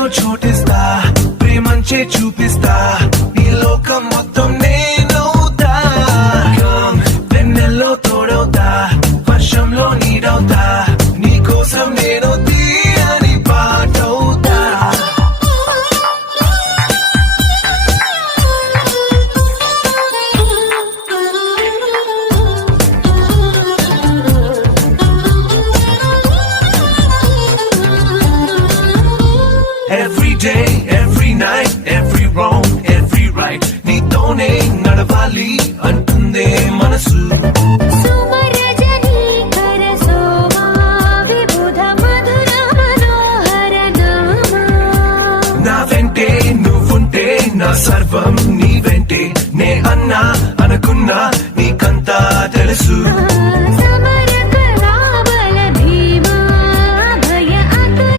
గుండెల్లో చోటిస్తా, ప్రేమంచే చూపిస్తా, ఈ లోకం మొత్తం నేనవుతా. వెన్నెల్లో తోడవుతా, వర్షంలో నీడవుతా, నీ కోసం నేను తీయని పాటవుతా. Every day, every night, every wrong, every right, నీతోనే నడవాలి అంటుందే మనసు. నా వెంటే నువ్వుంటే నా సర్వం నీ వెంటే, నే అన్నా అనుకున్నా నీకంతా తెలుసు.